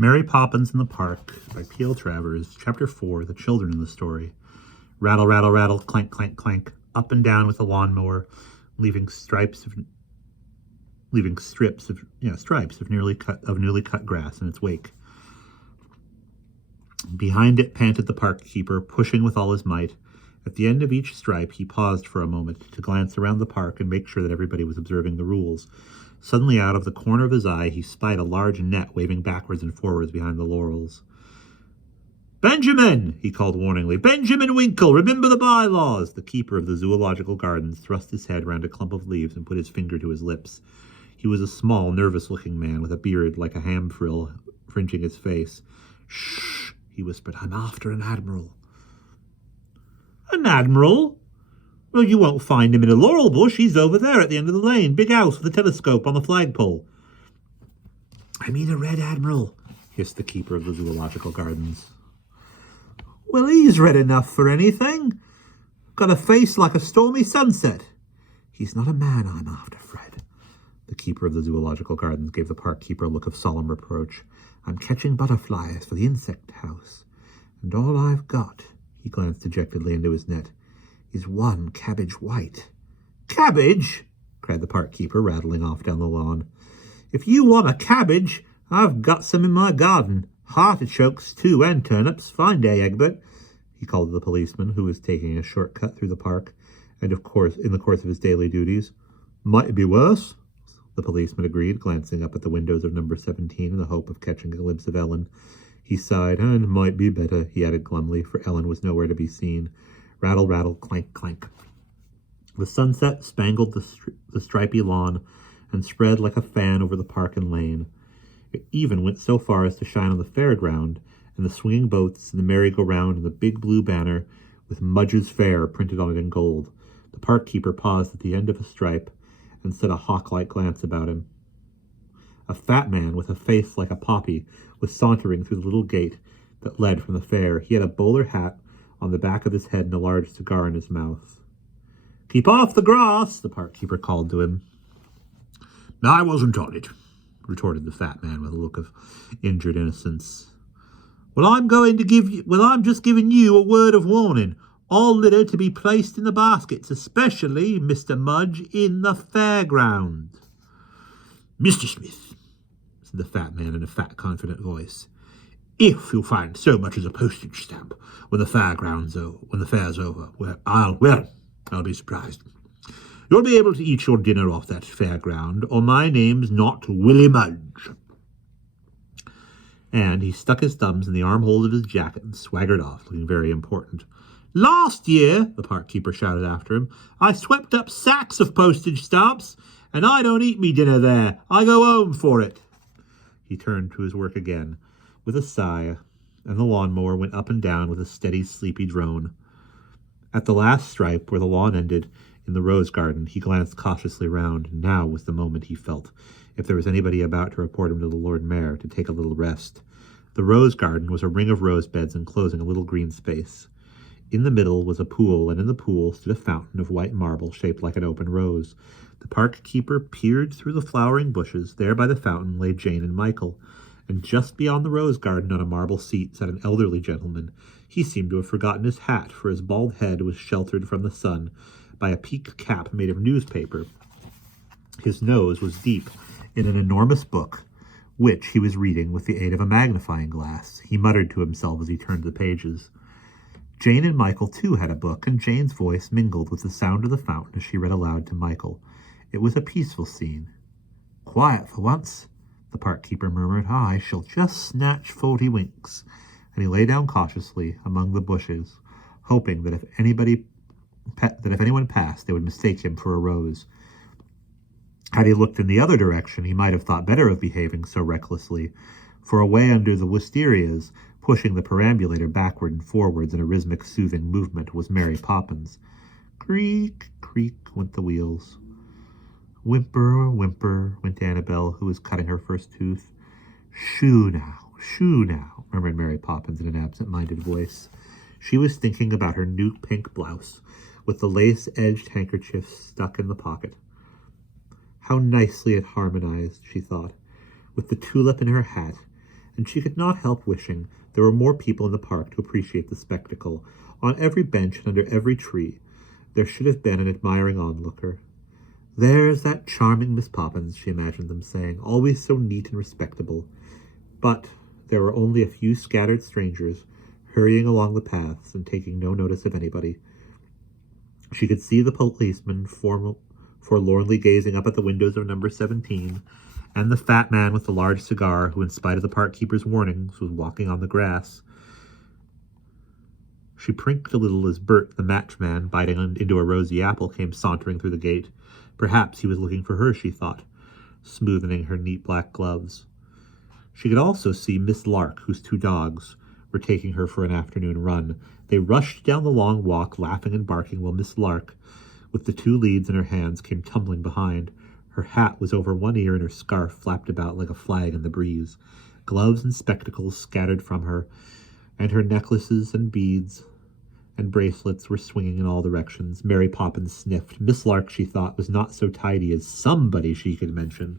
Mary Poppins in the Park by P.L. Travers, Chapter 4, The Children in the Story. Rattle, rattle, rattle, clank, clank, clank, up and down with the lawnmower, leaving strips of newly cut grass in its wake. Behind it panted the park keeper, pushing with all his might. At the end of each stripe, he paused for a moment to glance around the park and make sure that everybody was observing the rules. Suddenly, out of the corner of his eye, he spied a large net waving backwards and forwards behind the laurels. "Benjamin!" he called warningly. "Benjamin Winkle, remember the bylaws!" The keeper of the zoological gardens thrust his head round a clump of leaves and put his finger to his lips. He was a small, nervous-looking man with a beard like a ham frill fringing his face. "Shh!" he whispered. "I'm after an admiral." "An admiral? Well, you won't find him in a laurel bush. He's over there at the end of the lane. Big house with a telescope on the flagpole." "I mean a red admiral," hissed the keeper of the zoological gardens. "Well, he's red enough for anything. Got a face like a stormy sunset." "He's not a man I'm after, Fred." The keeper of the zoological gardens gave the park keeper a look of solemn reproach. "I'm catching butterflies for the insect house. And all I've got," he glanced dejectedly into his net, "is one cabbage white." "Cabbage?" cried the park keeper, rattling off down the lawn. "If you want a cabbage, I've got some in my garden. Artichokes, too, and turnips. Fine day, Egbert," he called to the policeman, who was taking a short cut through the park, and of course, in the course of his daily duties. "Might be worse," the policeman agreed, glancing up at the windows of number 17 in the hope of catching a glimpse of Ellen. He sighed, "And might be better," he added glumly, for Ellen was nowhere to be seen. Rattle, rattle, clank, clank. The sunset spangled the stripy lawn and spread like a fan over the park and lane. It even went so far as to shine on the fairground and the swinging boats and the merry-go-round and the big blue banner with Mudge's Fair printed on it in gold. The park keeper paused at the end of a stripe and set a hawk-like glance about him. A fat man with a face like a poppy was sauntering through the little gate that led from the fair. He had a bowler hat on the back of his head and a large cigar in his mouth. "Keep off the grass," the park keeper called to him. "I wasn't on it," retorted the fat man with a look of injured innocence. I'm just giving you a word of warning. All litter to be placed in the baskets, especially, Mr. Mudge, in the fairground." "Mr. Smith," said the fat man in a fat, confident voice, "if you find so much as a postage stamp when the fair's over, I'll be surprised. You'll be able to eat your dinner off that fairground, or my name's not Willie Mudge." And he stuck his thumbs in the armholes of his jacket and swaggered off, looking very important. "Last year," the park keeper shouted after him, "I swept up sacks of postage stamps, and I don't eat me dinner there. I go home for it." He turned to his work again with a sigh, and the lawnmower went up and down with a steady, sleepy drone. At the last stripe, where the lawn ended in the rose garden, he glanced cautiously round. Now was the moment, he felt, if there was anybody about to report him to the Lord Mayor, to take a little rest. The rose garden was a ring of rose beds enclosing a little green space. In the middle was a pool, and in the pool stood a fountain of white marble shaped like an open rose. The park keeper peered through the flowering bushes. There by the fountain lay Jane and Michael, and just beyond the rose garden on a marble seat sat an elderly gentleman. He seemed to have forgotten his hat, for his bald head was sheltered from the sun by a peaked cap made of newspaper. His nose was deep in an enormous book, which he was reading with the aid of a magnifying glass. He muttered to himself as he turned the pages. Jane and Michael, too, had a book, and Jane's voice mingled with the sound of the fountain as she read aloud to Michael. It was a peaceful scene. "Quiet for once," the park keeper murmured. "I shall just snatch 40 winks." And he lay down cautiously among the bushes, hoping that if anyone passed, they would mistake him for a rose. Had he looked in the other direction, he might have thought better of behaving so recklessly, for away under the wisterias, pushing the perambulator backward and forwards in a rhythmic, soothing movement, was Mary Poppins. Creak, creak went the wheels. Whimper, whimper went Annabelle, who was cutting her first tooth. Shoo now, murmured Mary Poppins in an absent-minded voice. She was thinking about her new pink blouse, with the lace-edged handkerchief stuck in the pocket. How nicely it harmonized, she thought, with the tulip in her hat and she could not help wishing there were more people in the park to appreciate the spectacle. On every bench and under every tree there should have been an admiring onlooker. "There's that charming Miss Poppins," she imagined them saying, "always so neat and respectable." But there were only a few scattered strangers hurrying along the paths and taking no notice of anybody. She could see the policeman forlornly gazing up at the windows of number 17, and the fat man with the large cigar who, in spite of the park keeper's warnings, was walking on the grass. She prinked a little as Bert, the matchman, biting into a rosy apple, came sauntering through the gate. Perhaps he was looking for her, she thought, smoothing her neat black gloves. She could also see Miss Lark, whose 2 dogs were taking her for an afternoon run. They rushed down the long walk, laughing and barking, while Miss Lark, with the 2 leads in her hands, came tumbling behind. Her hat was over one ear, and her scarf flapped about like a flag in the breeze. Gloves and spectacles scattered from her, and her necklaces and beads and bracelets were swinging in all directions. Mary Poppins sniffed. Miss Lark, she thought, was not so tidy as somebody she could mention.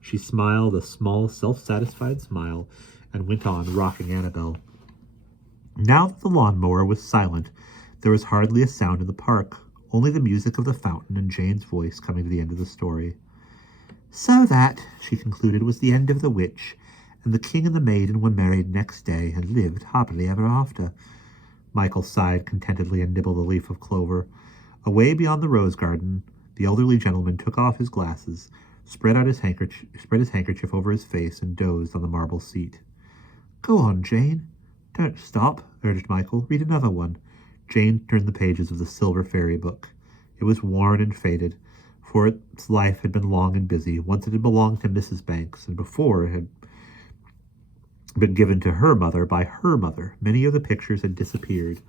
She smiled a small, self-satisfied smile and went on, rocking Annabel. Now that the lawnmower was silent, there was hardly a sound in the park, only the music of the fountain and Jane's voice coming to the end of the story. "So that," she concluded, "was the end of the witch, and the king and the maiden were married next day and lived happily ever after." Michael sighed contentedly and nibbled a leaf of clover. Away beyond the rose garden, the elderly gentleman took off his glasses, spread his handkerchief over his face, and dozed on the marble seat. "Go on, Jane. Don't stop," urged Michael. "Read another one." Jane turned the pages of the Silver Fairy book. It was worn and faded, for its life had been long and busy. Once it had belonged to Mrs. Banks, and before it had been given to her mother by her mother. Many of the pictures had disappeared,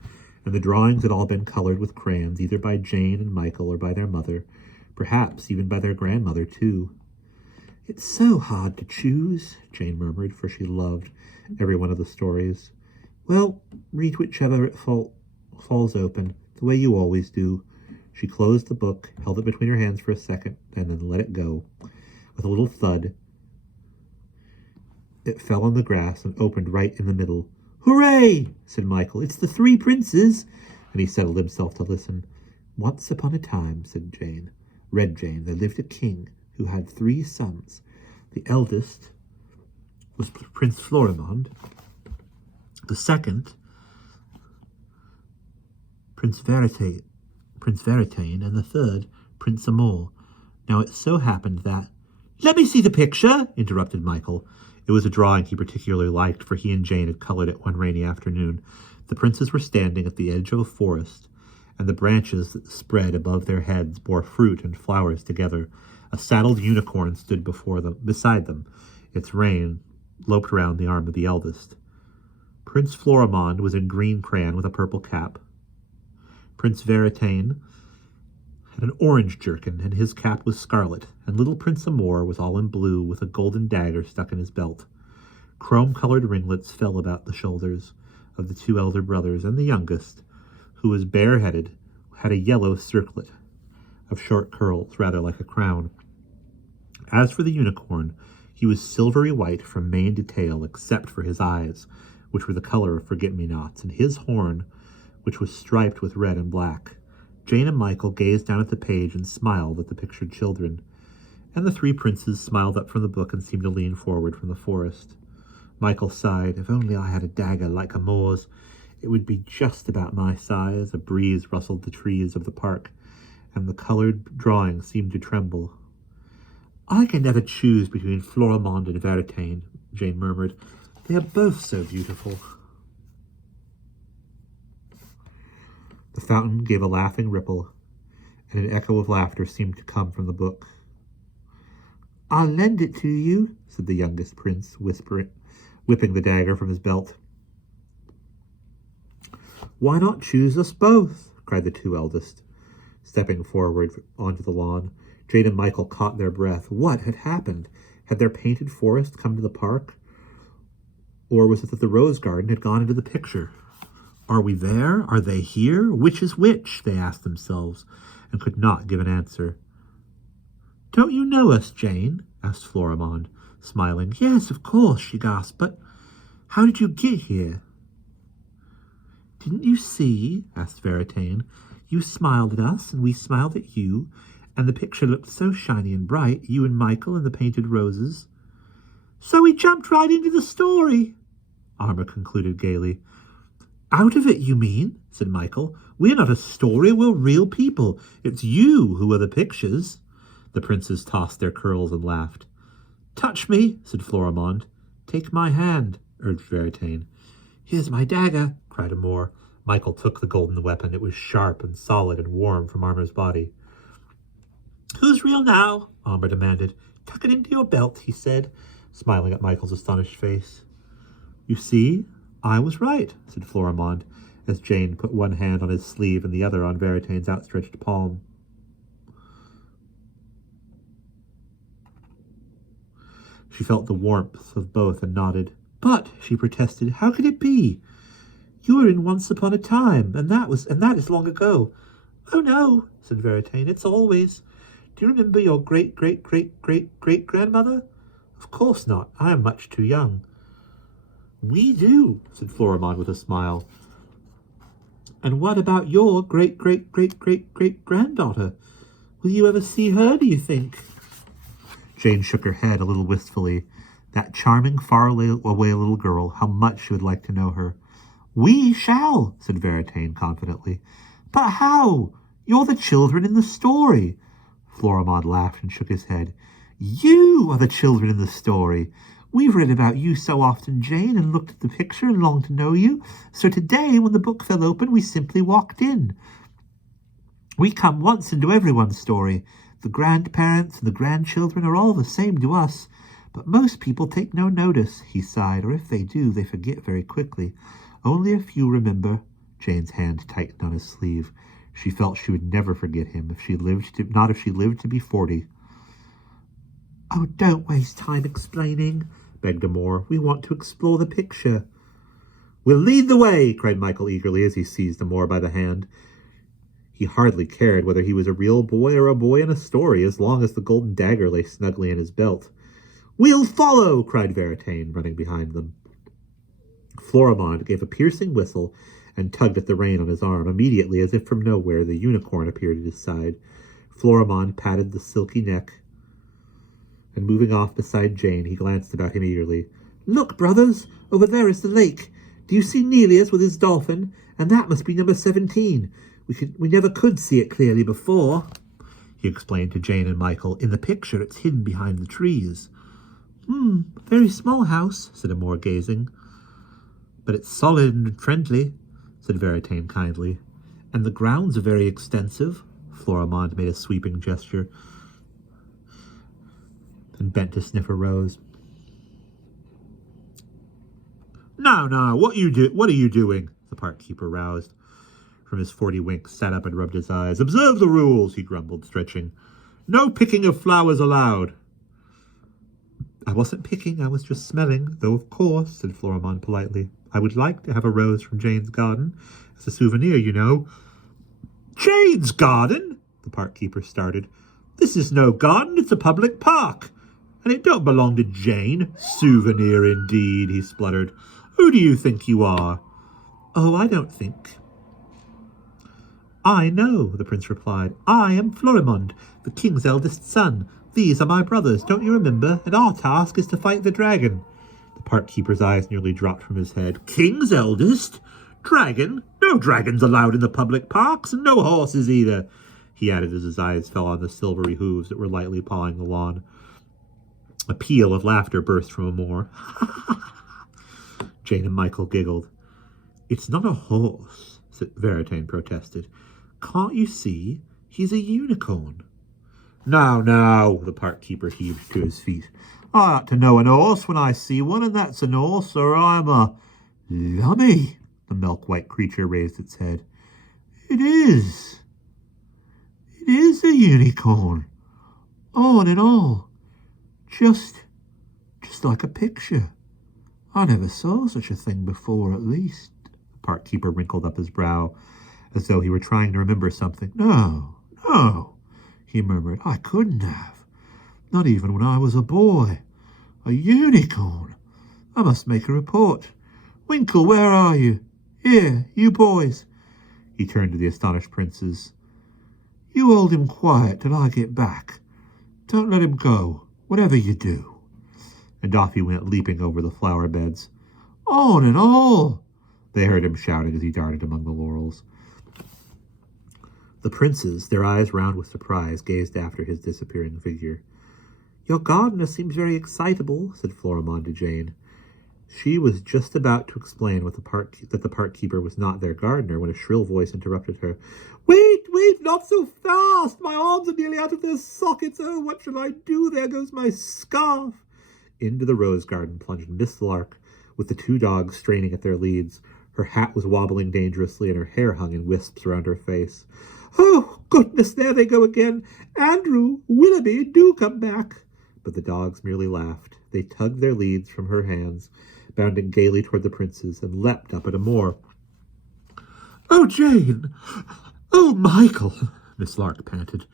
and the drawings had all been colored with crayons, either by Jane and Michael or by their mother, perhaps even by their grandmother, too. "It's so hard to choose," Jane murmured, for she loved every one of the stories. "Well, read whichever it falls open, the way you always do." She closed the book, held it between her hands for a second, and then let it go. With a little thud, it fell on the grass and opened right in the middle. "Hooray!" said Michael. "It's the 3 princes!" And he settled himself to listen. "Once upon a time," read Jane, "there lived a king who had 3 sons. The eldest was Prince Florimond, the second Prince Veritane, and the third Prince Amour. Now it so happened that—" "Let me see the picture," interrupted Michael. It was a drawing he particularly liked, for he and Jane had colored it one rainy afternoon. The princes were standing at the edge of a forest, and the branches that spread above their heads bore fruit and flowers together. A saddled unicorn stood beside them. Its rein loped round the arm of the eldest. Prince Florimond was in green crayon with a purple cap. Prince Veritane had an orange jerkin, and his cap was scarlet, and little Prince Amour was all in blue, with a golden dagger stuck in his belt. Chrome-colored ringlets fell about the shoulders of the 2 elder brothers, and the youngest, who was bareheaded, had a yellow circlet of short curls, rather like a crown. As for the unicorn, he was silvery white from mane to tail, except for his eyes, which were the color of forget-me-nots, and his horn, which was striped with red and black. Jane and Michael gazed down at the page and smiled at the pictured children, and the 3 princes smiled up from the book and seemed to lean forward from the forest. Michael sighed. "If only I had a dagger like Amour's, it would be just about my size." A breeze rustled the trees of the park, and the colored drawing seemed to tremble. "I can never choose between Florimond and Veritane," Jane murmured. "They are both so beautiful." The fountain gave a laughing ripple, and an echo of laughter seemed to come from the book. "I'll lend it to you," said the youngest prince, whipping the dagger from his belt. "Why not choose us both?" cried the 2 eldest, stepping forward onto the lawn. Jane and Michael caught their breath. What had happened? Had their painted forest come to the park? Or was it that the rose garden had gone into the picture? "Are we there? Are they here? Which is which?" they asked themselves, and could not give an answer. "Don't you know us, Jane?" asked Florimond, smiling. "Yes, of course," she gasped, "but How did you get here? Didn't you see? Asked Veritane. You smiled at us, and we smiled at you, and the picture looked so shiny and bright, you and Michael and the painted roses. So we jumped right into the story, Armor concluded gaily. Out of it, you mean? Said Michael. We're not a story, we're real people. It's you who are the pictures. The princes tossed their curls and laughed. Touch me, said Florimond. Take my hand, urged Veritane. Here's my dagger, cried Amor. Michael took the golden weapon. It was sharp and solid and warm from Armor's body. Who's real now? Armor demanded. Tuck it into your belt, he said, smiling at Michael's astonished face. You see, I was right, said Florimond, as Jane put one hand on his sleeve and the other on Veritane's outstretched palm. She felt the warmth of both and nodded. But, she protested, how could it be? You were in Once Upon a Time, and that is long ago. Oh no, said Veritane, it's always. Do you remember your great-great-great-great-great-grandmother? Of course not. I am much too young. We do, said Florimond with a smile. And what about your great-great-great-great-great-granddaughter? Will you ever see her, do you think? Jane shook her head a little wistfully. That charming, far-away little girl, how much she would like to know her. We shall, said Veritane confidently. But how? You're the children in the story. Florimond laughed and shook his head. You are the children in the story. We've read about you so often, Jane, and looked at the picture and longed to know you. So today, when the book fell open, we simply walked in. We come once into everyone's story. The grandparents and the grandchildren are all the same to us. But most people take no notice, he sighed, or if they do, they forget very quickly. Only a few remember. Jane's hand tightened on his sleeve. She felt she would never forget him if she lived to be 40. Oh, don't waste time explaining, begged Amor. We want to explore the picture. We'll lead the way, cried Michael eagerly as he seized Amor by the hand. He hardly cared whether he was a real boy or a boy in a story, as long as the golden dagger lay snugly in his belt. We'll follow, cried Veritane, running behind them. Florimond gave a piercing whistle and tugged at the rein on his arm. Immediately, as if from nowhere, the unicorn appeared at his side. Florimond patted the silky neck, and moving off beside Jane, he glanced about him eagerly. Look, brothers, over there is the lake. Do you see Neleus with his dolphin? And that must be number 17. We never could see it clearly before, he explained to Jane and Michael. In the picture, it's hidden behind the trees. Very small house, said Amor, gazing. But it's solid and friendly, said Veritane kindly. And the grounds are very extensive. Florimond made a sweeping gesture and bent to sniff a rose. No, what are you doing? The park keeper roused from his 40 winks, sat up and rubbed his eyes. Observe the rules, he grumbled, stretching. No picking of flowers allowed. I wasn't picking, I was just smelling, though of course, said Florimond politely. I would like to have a rose from Jane's garden as a souvenir, you know. Jane's garden? The park keeper started. This is no garden, it's a public park. And it don't belong to Jane. Souvenir indeed, he spluttered. Who do you think you are? Oh, I don't think. I know, the prince replied. I am Florimond, the king's eldest son. These are my brothers, don't you remember? And our task is to fight the dragon. The park keeper's eyes nearly dropped from his head. King's eldest? Dragon? No dragons allowed in the public parks, and no horses either, he added as his eyes fell on the silvery hooves that were lightly pawing the lawn. A peal of laughter burst from Amor. Jane and Michael giggled. It's not a horse, Veritane protested. Can't you see? He's a unicorn. Now, the park keeper heaved to his feet. I ought to know an horse when I see one, and that's an horse, or I'm a... Lummy! The milk-white creature raised its head. It is. It is a unicorn. On and all. Just like a picture. I never saw such a thing before, at least. The park keeper wrinkled up his brow, as though he were trying to remember something. No, he murmured. I couldn't have. Not even when I was a boy. A unicorn. I must make a report. Winkle, where are you? Here, you boys. He turned to the astonished princes. You hold him quiet till I get back. Don't let him go, whatever you do. And off he went, leaping over the flower beds. On and all! They heard him shouting as he darted among the laurels. The princes, their eyes round with surprise, gazed after his disappearing figure. Your gardener seems very excitable, said Florimond to Jane. She was just about to explain that the park keeper was not their gardener when a shrill voice interrupted her. Wait, not so fast! My arms are nearly out of their sockets. Oh, what shall I do? There goes my scarf. Into the rose garden plunged Miss Lark, with the two dogs straining at their leads. Her hat was wobbling dangerously, and her hair hung in wisps around her face. Oh, goodness, there they go again. Andrew, Willoughby, do come back. But the dogs merely laughed. They tugged their leads from her hands, bounding gaily toward the princes, and leapt up at a moor. Oh, Jane! Oh, Michael! Miss Lark panted.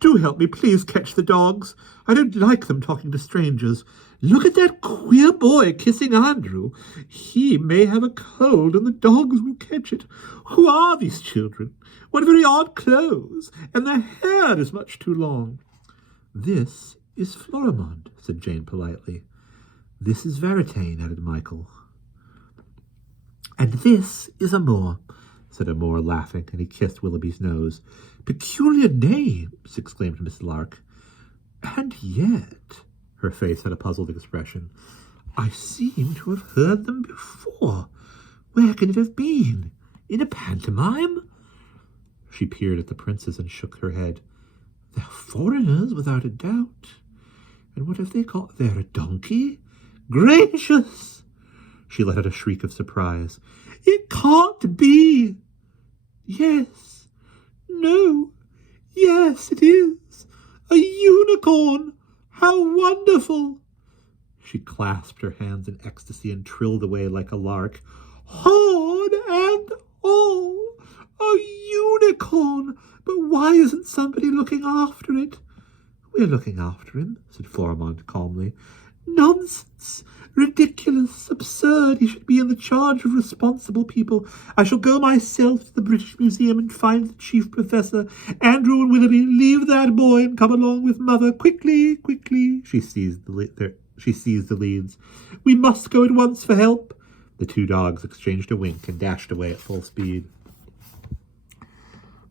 Do help me, please catch the dogs. I don't like them talking to strangers. Look at that queer boy kissing Andrew. He may have a cold, and the dogs will catch it. Who are these children? What very odd clothes, and their hair is much too long. This is Florimond, said Jane politely. This is Veritane, added Michael. And this is Amour, said Amour, laughing, and he kissed Willoughby's nose. Peculiar names, exclaimed Miss Lark. And yet, her face had a puzzled expression, I seem to have heard them before. Where can it have been? In a pantomime? She peered at the princes and shook her head. They're foreigners, without a doubt. And what have they got there, a donkey? Gracious! She let out a shriek of surprise. It can't be! Yes. No. Yes, it is. A unicorn! How wonderful! She clasped her hands in ecstasy and trilled away like a lark. Horn and all! A unicorn! But why isn't somebody looking after it? We're looking after him, said Florimond calmly. Nonsense! Ridiculous! Absurd! He should be in the charge of responsible people. I shall go myself to the British Museum and find the chief professor. Andrew and Willoughby, leave that boy and come along with Mother. Quickly, quickly! She seized the leads. We must go at once for help. The two dogs exchanged a wink and dashed away at full speed.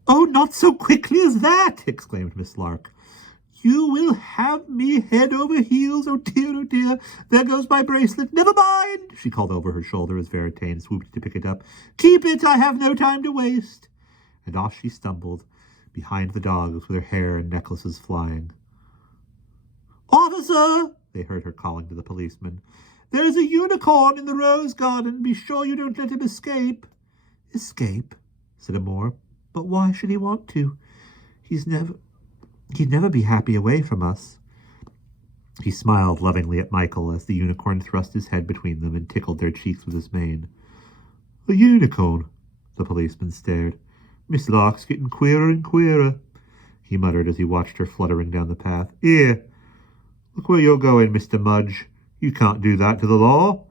Oh, not so quickly as that! Exclaimed Miss Lark. You will have me head over heels. Oh dear, there goes my bracelet. Never mind, she called over her shoulder as Veritane swooped to pick it up. Keep it, I have no time to waste. And off she stumbled, behind the dogs with her hair and necklaces flying. Officer, they heard her calling to the policeman. There's a unicorn in the rose garden. Be sure you don't let him escape. Escape, said Amour. But why should he want to? He'd never be happy away from us. He smiled lovingly at Michael as the unicorn thrust his head between them and tickled their cheeks with his mane. A unicorn? The policeman stared. Miss Lark's getting queerer and queerer, he muttered as he watched her fluttering down the path. Here, look where you're going, Mr. Mudge. You can't do that to the law.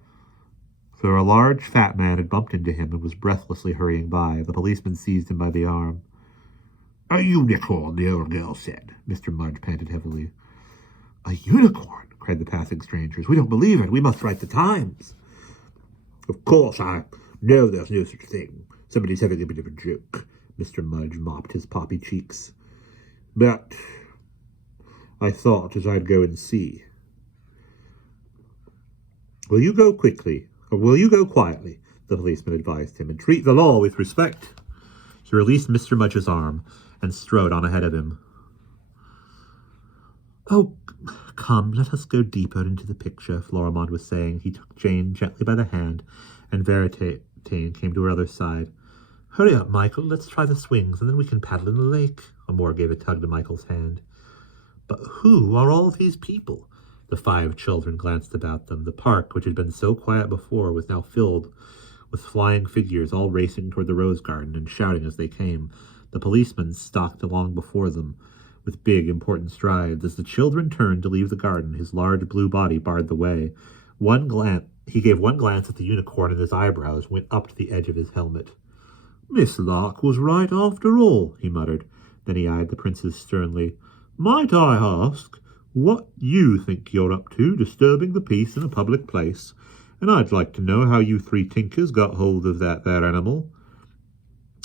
For a large fat man had bumped into him and was breathlessly hurrying by. The policeman seized him by the arm. A unicorn, the old girl said. Mr. Mudge panted heavily. A unicorn, cried the passing strangers. We don't believe it. We must write the Times. Of course, I know there's no such thing. Somebody's having a bit of a joke. Mr. Mudge mopped his poppy cheeks. But I thought as I'd go and see. Will you go quickly, or will you go quietly? The policeman advised him, and treat the law with respect. He released Mr. Mudge's arm and strode on ahead of him. Oh, come, let us go deeper into the picture, Florimond was saying. He took Jane gently by the hand, and Veritane came to her other side. Hurry up, Michael, let's try the swings, and then we can paddle in the lake. Amour gave a tug to Michael's hand. But who are all these people? The 5 children glanced about them. The park, which had been so quiet before, was now filled with flying figures, all racing toward the rose garden and shouting as they came. The policeman stalked along before them with big, important strides. As the children turned to leave the garden, his large blue body barred the way. One glance He gave one glance at the unicorn, and his eyebrows went up to the edge of his helmet. "Miss Lark was right after all," he muttered. Then he eyed the princess sternly. "Might I ask what you think you're up to, disturbing the peace in a public place? And I'd like to know how you three tinkers got hold of that there animal."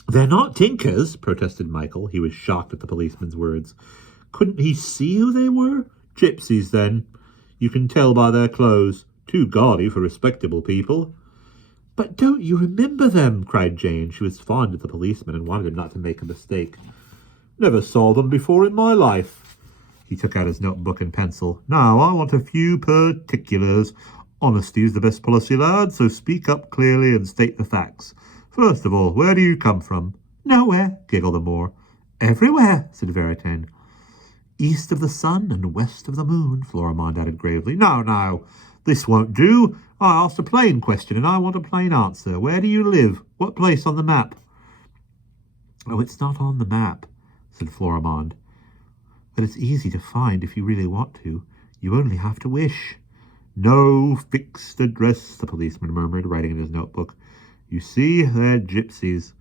"They're not tinkers," protested Michael. He was shocked at the policeman's words. Couldn't he see who they were? "Gypsies, then. You can tell by their clothes. Too gaudy for respectable people." "But don't you remember them?" cried Jane. She was fond of the policeman and wanted him not to make a mistake. "Never saw them before in my life." He took out his notebook and pencil. "Now, I want a few particulars. Honesty is the best policy, lad, so speak up clearly and state the facts. First of all, where do you come from?" "Nowhere," giggled the Moor. "Everywhere," said Veritain. "East of the sun and west of the moon," Florimond added gravely. Now, this won't do. I asked a plain question, and I want a plain answer. Where do you live? What place on the map?" "Oh, it's not on the map," said Florimond. "But it's easy to find if you really want to. You only have to wish." "No fixed address," the policeman murmured, writing in his notebook. "You see, they're gypsies.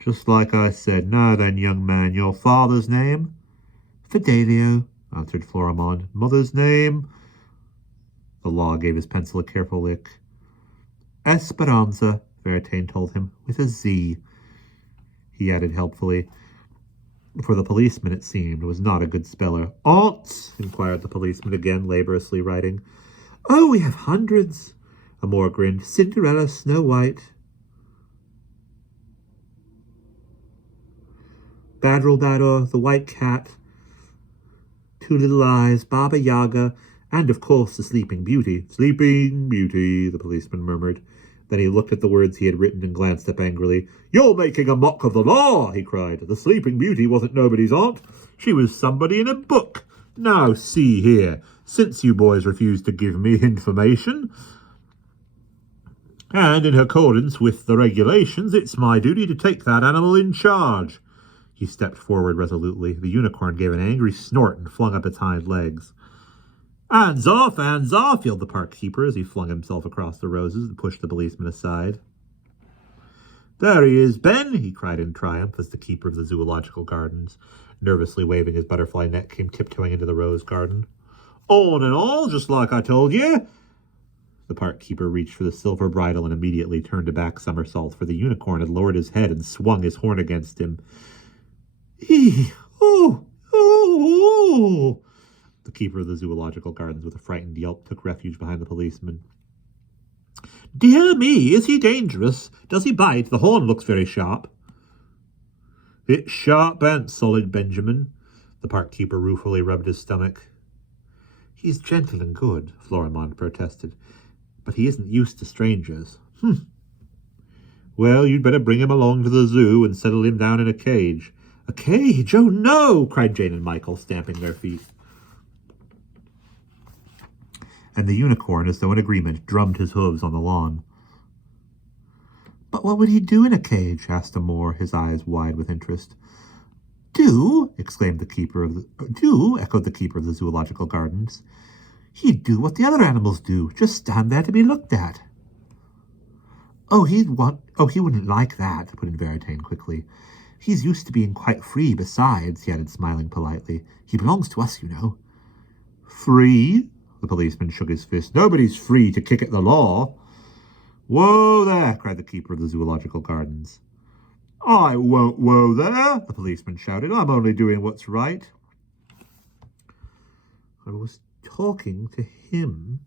Just like I said. Now then, young man, your father's name?" "Fidelio," answered Florimond. "Mother's name?" The law gave his pencil a careful lick. "Esperanza," Veritain told him, "with a Z." He added helpfully, for the policeman, it seemed, was not a good speller. "Aunts?" inquired the policeman again, laboriously writing. "Oh, we have hundreds." Amor grinned. "Cinderella, Snow White, Badrulbadour, the White Cat, Two Little Eyes, Baba Yaga, and, of course, the Sleeping Beauty." "Sleeping Beauty," the policeman murmured. Then he looked at the words he had written and glanced up angrily. "You're making a mock of the law," he cried. "The Sleeping Beauty wasn't nobody's aunt. She was somebody in a book. Now, see here, since you boys refuse to give me information, and in accordance with the regulations, it's my duty to take that animal in charge." He stepped forward resolutely. The unicorn gave an angry snort and flung up its hind legs. Hands off, yelled the park keeper as he flung himself across the roses and pushed the policeman aside. "There he is, Ben," he cried in triumph as the keeper of the zoological gardens, nervously waving his butterfly net, came tiptoeing into the rose garden. "On and all, just like I told you." The park keeper reached for the silver bridle and immediately turned a back somersault, for the unicorn had lowered his head and swung his horn against him. Oh! The keeper of the zoological gardens, with a frightened yelp, took refuge behind the policeman. "Dear me, is he dangerous? Does he bite? The horn looks very sharp." "It's sharp and solid, Benjamin." The park keeper ruefully rubbed his stomach. "He's gentle and good," Florimond protested, "but he isn't used to strangers." "Well, you'd better bring him along to the zoo and settle him down in a cage." "A cage? Oh, no!" cried Jane and Michael, stamping their feet. And the unicorn, as though in agreement, drummed his hooves on the lawn. "But what would he do in a cage?" asked Amor, his eyes wide with interest. "Do?" exclaimed the keeper of the... "Do?" echoed the keeper of the zoological gardens. "He'd do what the other animals do, just stand there to be looked at." "Oh, he wouldn't like that," put in Veritain quickly. "He's used to being quite free besides," he added, smiling politely. "He belongs to us, you know." "Free?" The policeman shook his fist. "Nobody's free to kick at the law." "Whoa there!" cried the keeper of the zoological gardens. "I won't whoa there!" the policeman shouted. "I'm only doing what's right." I was talking to him,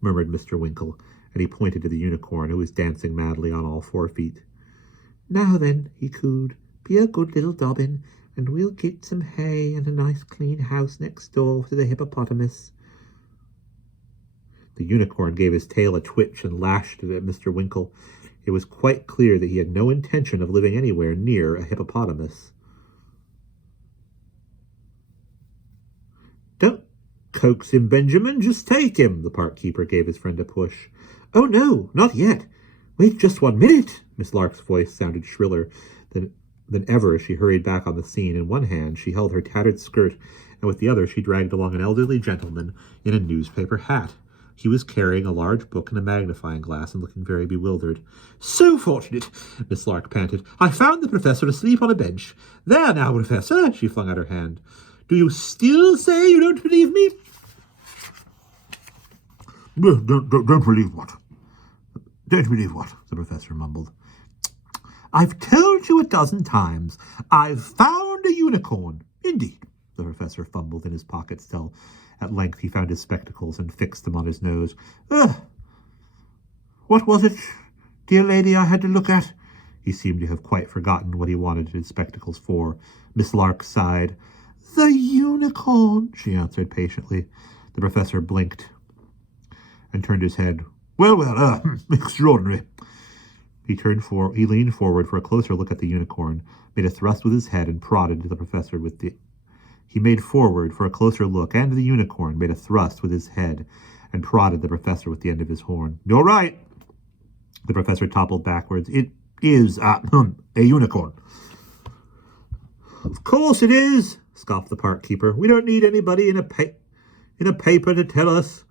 murmured Mr. Winkle, and he pointed to the unicorn, who was dancing madly on all 4 feet. "Now then," he cooed, "be a good little Dobbin, and we'll get some hay and a nice clean house next door to the hippopotamus." The unicorn gave his tail a twitch and lashed it at Mr. Winkle. It was quite clear that he had no intention of living anywhere near a hippopotamus. "Don't coax him, Benjamin. Just take him." The park keeper gave his friend a push. "Oh, no, not yet. Wait just 1 minute." Miss Lark's voice sounded shriller than ever as she hurried back on the scene. In one hand she held her tattered skirt, and with the other she dragged along an elderly gentleman in a newspaper hat. He was carrying a large book and a magnifying glass and looking very bewildered. "So fortunate," Miss Lark panted. "I found the professor asleep on a bench. There now, Professor," she flung out her hand. "Do you still say you don't believe me?" Don't believe what? Don't believe what? The professor mumbled. "I've told you a dozen times. I've found a unicorn." "Indeed," the professor fumbled in his pockets till at length he found his spectacles and fixed them on his nose. What was it, dear lady, I had to look at?" He seemed to have quite forgotten what he wanted his spectacles for. Miss Lark sighed. "The unicorn," she answered patiently. The professor blinked and turned his head. Well, extraordinary." He leaned forward for a closer look at the unicorn, made a thrust with his head, and prodded the professor with the... He made forward for a closer look, and the unicorn made a thrust with his head and prodded the professor with the end of his horn. "You're right." The professor toppled backwards. "It is a unicorn." "Of course it is," scoffed the park keeper. "We don't need anybody in a paper to tell us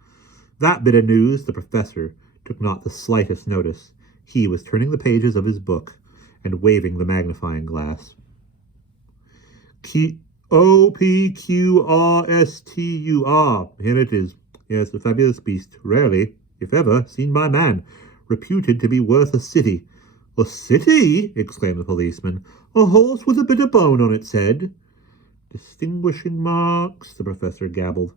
that bit of news." The professor took not the slightest notice. He was turning the pages of his book and waving the magnifying glass. OPQRSTUR. Here it is. Yes, the fabulous beast, rarely, if ever, seen by man, reputed to be worth a city. "A city?" exclaimed the policeman. "A horse with a bit of bone on its head." "Distinguishing marks," the professor gabbled.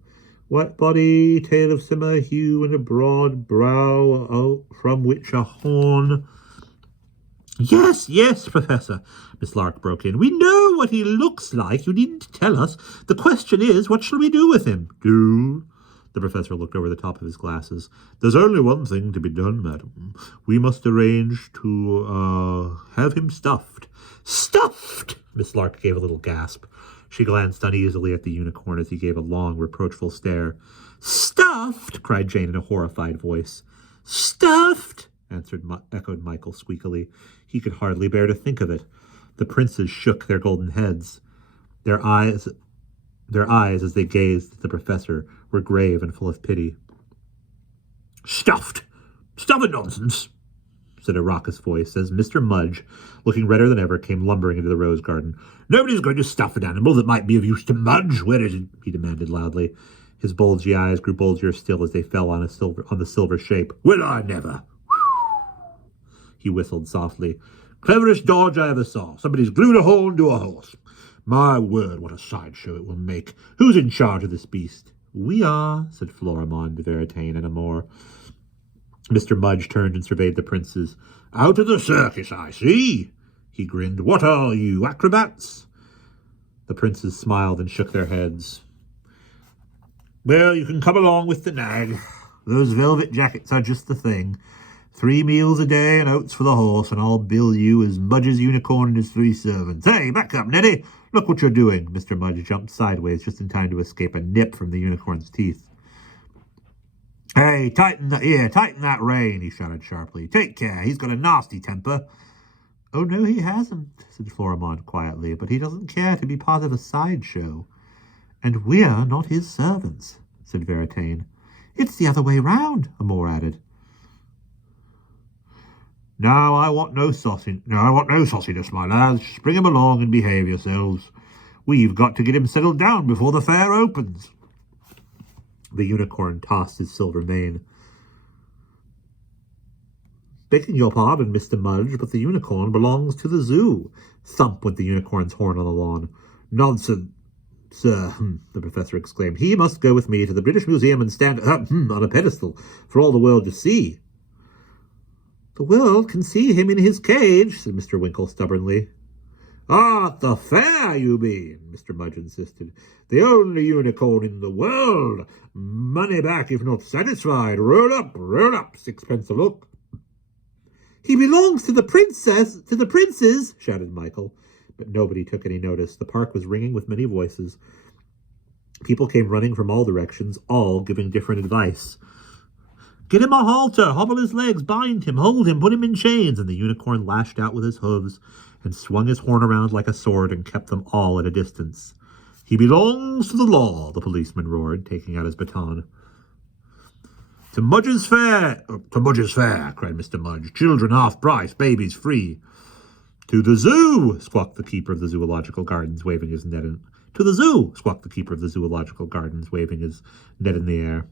"White body, tail of similar hue, and a broad brow, from which a horn—" Yes, Professor," Miss Lark broke in. "We know what he looks like. You needn't tell us. The question is, what shall we do with him?" "Do?" The professor looked over the top of his glasses. "There's only one thing to be done, madam. We must arrange to, have him stuffed." "Stuffed!" Miss Lark gave a little gasp. She glanced uneasily at the unicorn as he gave a long, reproachful stare. "Stuffed!" cried Jane in a horrified voice. "Stuffed!" echoed Michael squeakily. He could hardly bear to think of it. The princes shook their golden heads. Their eyes, as they gazed at the professor, were grave and full of pity. "Stuffed! Stuff and nonsense!" said a raucous voice, as Mr. Mudge, looking redder than ever, came lumbering into the rose garden. "Nobody's going to stuff an animal that might be of use to Mudge. Where is it?" he demanded loudly. His bulgy eyes grew bulgier still as they fell on the silver shape. "Well, I never!" He whistled softly. "Cleverest dodge I ever saw. Somebody's glued a horn to a horse. My word, what a sideshow it will make. Who's in charge of this beast?" "We are," said Florimond, Veritaine, and Amour. Mr. Mudge turned and surveyed the princes. "Out of the circus, I see." He grinned. "What are you, acrobats?" The princes smiled and shook their heads. "Well, you can come along with the nag. Those velvet jackets are just the thing. 3 meals a day and oats for the horse, and I'll bill you as Mudge's unicorn and his 3 servants. Hey, back up, Neddy! Look what you're doing." Mr. Mudge jumped sideways just in time to escape a nip from the unicorn's teeth. "Hey, tighten that rein," he shouted sharply. "Take care, he's got a nasty temper." "Oh, no, he hasn't," said Florimond quietly, "but he doesn't care to be part of a sideshow." "And we're not his servants," said Veritaine. "It's the other way round," Amour added. Now I want no sauciness, my lads. Bring him along and behave yourselves. We've got to get him settled down before the fair opens." The unicorn tossed his silver mane. "Begging your pardon, Mr. Mudge, but the unicorn belongs to the zoo." Thump went the unicorn's horn on the lawn. "Nonsense, sir," the professor exclaimed. "He must go with me to the British Museum and stand on a pedestal for all the world to see." "The world can see him in his cage," said Mr. Winkle stubbornly. "Ah, at the fair, you mean?" Mr. Mudge insisted. "The only unicorn in the world. Money back if not satisfied. Roll up, 6 pence a look." "He belongs to the princes," shouted Michael. But nobody took any notice. The park was ringing with many voices. People came running from all directions, all giving different advice. "Get him a halter, hobble his legs, bind him, hold him, put him in chains." And the unicorn lashed out with his hooves and swung his horn around like a sword and kept them all at a distance. "He belongs to the law," the policeman roared, taking out his baton. To Mudge's Fair! To Mudge's Fair, cried Mr. Mudge. Children half price, babies free. To the zoo! Squawked the keeper of the zoological gardens, waving his net in... To the zoo! Squawked the keeper of the zoological gardens, waving his net in the air.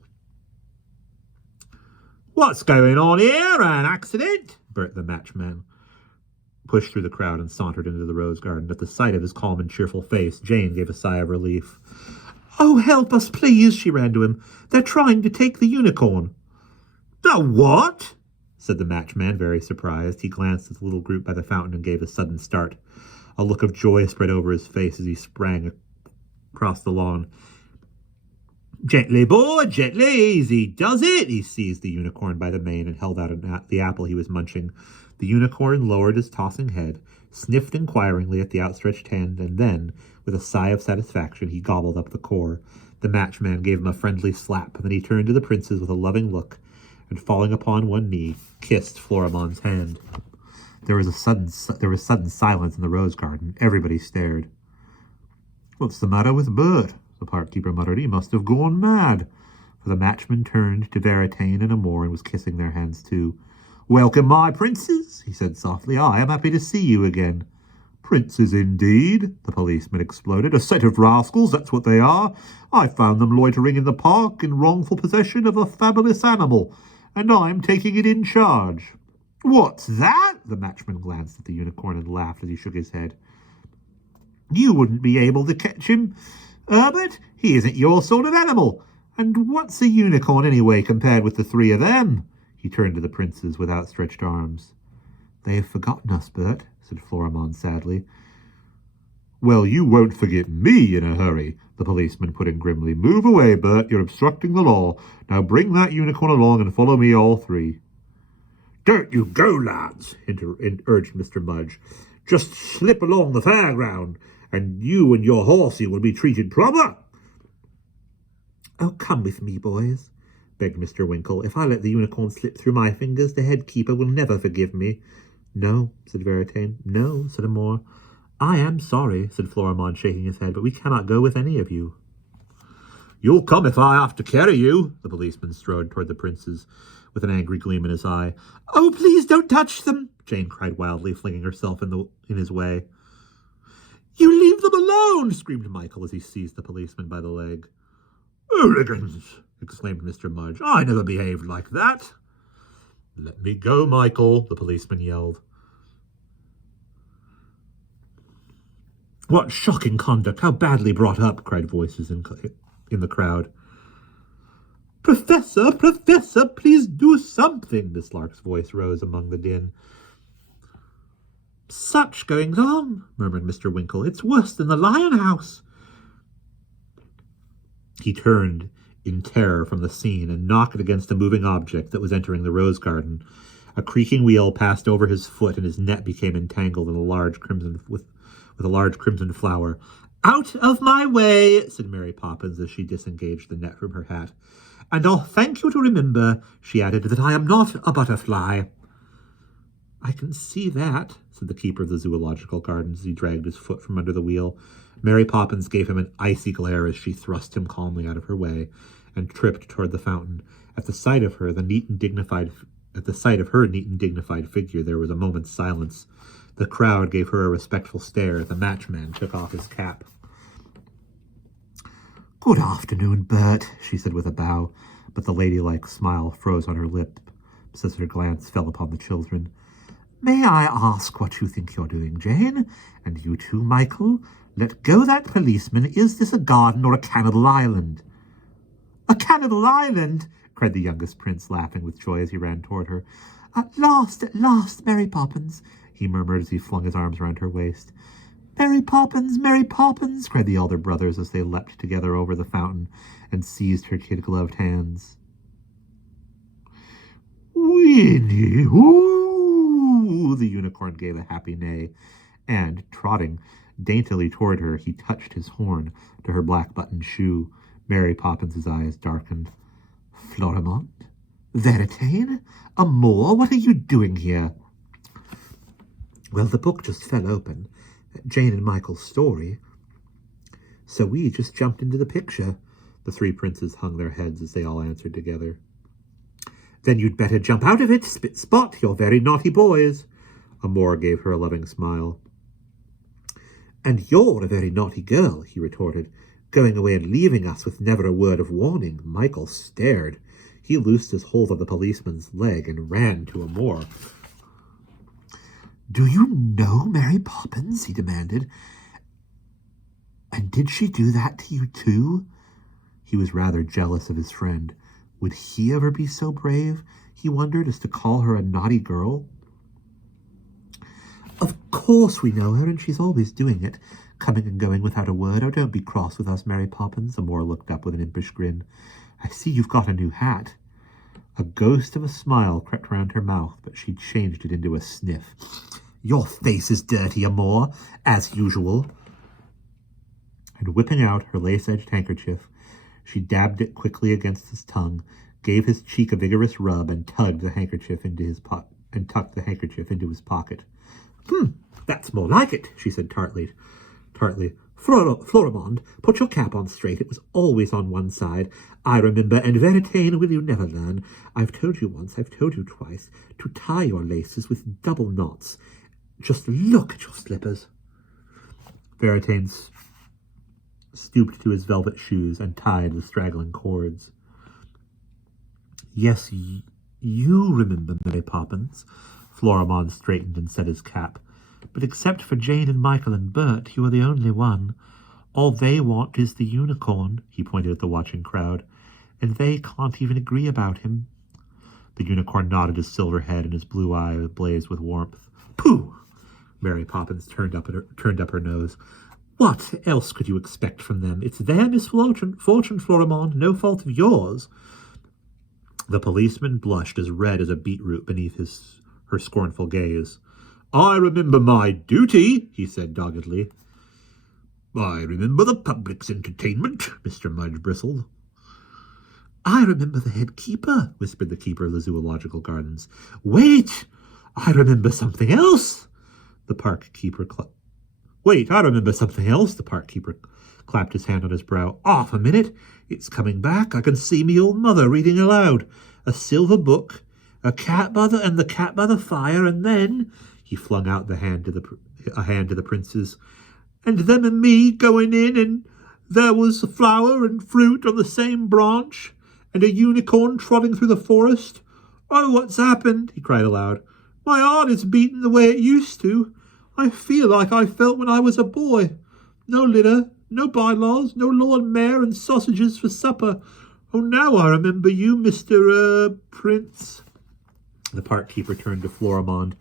What's going on here? An accident? Bert the matchman pushed through the crowd and sauntered into the rose garden. At the sight of his calm and cheerful face, Jane gave a sigh of relief. Oh, help us, please, she ran to him. They're trying to take the unicorn. The what? Said the matchman, very surprised. He glanced at the little group by the fountain and gave a sudden start. A look of joy spread over his face as he sprang across the lawn. Gently, boy, gently, easy does it. He seized the unicorn by the mane and held out the apple he was munching. The unicorn lowered his tossing head, sniffed inquiringly at the outstretched hand, and then, with a sigh of satisfaction, he gobbled up the core. The matchman gave him a friendly slap, and then he turned to the princes with a loving look, and falling upon one knee, kissed Florimond's hand. There was sudden silence in the rose garden. Everybody stared. What's the matter with Bert? The park keeper muttered. He must have gone mad. For the matchman turned to Veritaine and Amour and was kissing their hands too. Welcome, my princes, he said softly. I am happy to see you again. Princes, indeed, the policeman exploded. A set of rascals, that's what they are. I found them loitering in the park in wrongful possession of a fabulous animal, and I'm taking it in charge. What's that? The matchman glanced at the unicorn and laughed as he shook his head. You wouldn't be able to catch him, Herbert. He isn't your sort of animal. And what's a unicorn anyway compared with the three of them? He turned to the princes with outstretched arms. They have forgotten us, Bert, said Florimond sadly. Well, you won't forget me in a hurry, the policeman put in grimly. Move away, Bert, you're obstructing the law. Now bring that unicorn along and follow me, all three. Don't you go, lads, urged Mr. Mudge. Just slip along the fairground, and you and your horsey will be treated proper. Oh, come with me, boys, begged Mr. Winkle. If I let the unicorn slip through my fingers, the head keeper will never forgive me. No, said Veritaine. No, said Amour. I am sorry, said Florimond, shaking his head, but we cannot go with any of you. You'll come if I have to carry you, the policeman strode toward the princes, with an angry gleam in his eye. Oh, please don't touch them, Jane cried wildly, flinging herself in his way. You leave them alone, screamed Michael as he seized the policeman by the leg. Hooligans, exclaimed Mr. Mudge. I never behaved like that. Let me go, Michael, the policeman yelled. What shocking conduct! How badly brought up! Cried voices in the crowd. Professor, Professor, please do something! Miss Lark's voice rose among the din. Such goings on, murmured Mr. Winkle. It's worse than the Lion House. He turned in terror from the scene and knocked against a moving object that was entering the rose garden. A creaking wheel passed over his foot, and his net became entangled in a large crimson with a large crimson flower. Out of my way, said Mary Poppins as she disengaged the net from her hat. And I'll thank you to remember, she added, that I am not a butterfly. I can see that, said the keeper of the zoological gardens as he dragged his foot from under the wheel. Mary Poppins gave him an icy glare as she thrust him calmly out of her way and tripped toward the fountain. At the sight of her neat and dignified figure, there was a moment's silence. The crowd gave her a respectful stare. The matchman took off his cap. Good afternoon, Bert, she said with a bow, but the ladylike smile froze on her lips as her glance fell upon the children. May I ask what you think you're doing, Jane? And you too, Michael? Let go that policeman. Is this a garden or a cannibal island? A cannibal island! Cried the youngest prince, laughing with joy as he ran toward her. At last, Mary Poppins, he murmured as he flung his arms around her waist. Mary Poppins, cried the elder brothers as they leapt together over the fountain and seized her kid-gloved hands. Winnie, ooh! The unicorn gave a happy neigh, and, trotting daintily toward her, he touched his horn to her black-buttoned shoe. Mary Poppins's eyes darkened. Florimond? Veritaine? Amour? What are you doing here? Well, the book just fell open. Jane and Michael's story. So we just jumped into the picture. The three princes hung their heads as they all answered together. Then you'd better jump out of it, Spit-Spot. You're very naughty boys. Amor gave her a loving smile. And you're a very naughty girl, he retorted, going away and leaving us with never a word of warning. Michael stared. He loosed his hold of the policeman's leg and ran to Amor. Do you know Mary Poppins? He demanded. And did she do that to you too? He was rather jealous of his friend. Would he ever be so brave, he wondered, as to call her a naughty girl? Of course we know her, and she's always doing it, coming and going without a word. Oh, don't be cross with us, Mary Poppins. Amor looked up with an impish grin. I see you've got a new hat. A ghost of a smile crept round her mouth, but she changed it into a sniff. Your face is dirty, Amor, as usual. And whipping out her lace-edged handkerchief, she dabbed it quickly against his tongue, gave his cheek a vigorous rub, and tucked the handkerchief into his pocket. That's more like it, she said tartly. Florimond, put your cap on straight. It was always on one side. I remember, and Veritane, will you never learn? I've told you once, I've told you twice, to tie your laces with double knots. Just look at your slippers. Veritane stooped to his velvet shoes and tied the straggling cords. Yes, you remember Mary Poppins. Florimond straightened and set his cap. But except for Jane and Michael and Bert, you are the only one. All they want is the unicorn, he pointed at the watching crowd, and they can't even agree about him. The unicorn nodded his silver head, and his blue eye blazed with warmth. Pooh! Mary Poppins turned up her nose. What else could you expect from them? It's their misfortune, Florimond, no fault of yours. The policeman blushed as red as a beetroot beneath her scornful gaze. I remember my duty, he said doggedly. I remember the public's entertainment, Mr. Mudge bristled. I remember the head keeper, whispered the keeper of the Zoological Gardens. Wait, I remember something else. The park keeper clapped his hand on his brow. Off a minute. It's coming back. I can see me old mother reading aloud. A silver book, the cat by the fire, and then... He flung out a hand to the princes. And them and me going in, and there was a flower and fruit on the same branch, and a unicorn trotting through the forest. Oh, what's happened? He cried aloud. My heart is beating the way it used to. I feel like I felt when I was a boy. No litter, no bylaws, no Lord Mayor and sausages for supper. Oh, now I remember you, Mr. Prince. The park keeper turned to Florimond.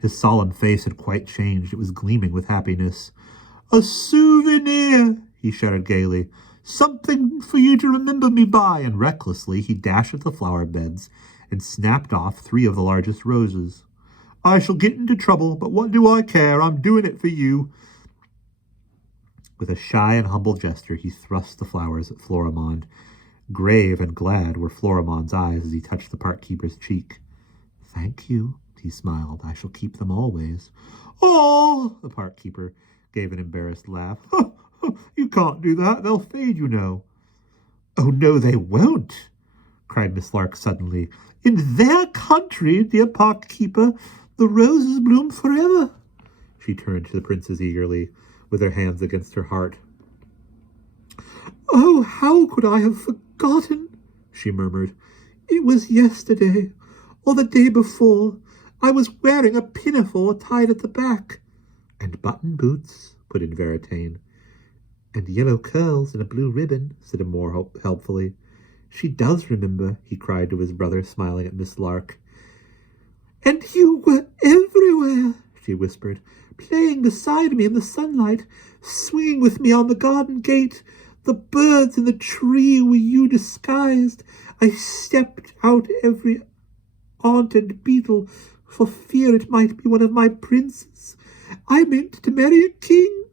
His solemn face had quite changed. It was gleaming with happiness. A souvenir, he shouted gaily. Something for you to remember me by. And recklessly he dashed at the flower beds and snapped off 3 of the largest roses. I shall get into trouble, but what do I care? I'm doing it for you. With a shy and humble gesture, he thrust the flowers at Florimond. Grave and glad were Florimond's eyes as he touched the park keeper's cheek. Thank you, he smiled. I shall keep them always. Oh, the park keeper gave an embarrassed laugh. You can't do that. They'll fade, you know. Oh, no, they won't, cried Miss Lark suddenly. In their country, dear park keeper, the roses bloom forever. She turned to the princes eagerly, with her hands against her heart. Oh, how could I have forgotten? She murmured. It was yesterday, or the day before. I was wearing a pinafore tied at the back. And button boots, put in Veritane. And yellow curls and a blue ribbon, said Amor helpfully. She does remember, he cried to his brother, smiling at Miss Lark. And you were everywhere, she whispered, playing beside me in the sunlight, swinging with me on the garden gate. The birds in the tree were you disguised. I stepped out every ant and beetle for fear it might be one of my princes. I meant to marry a king,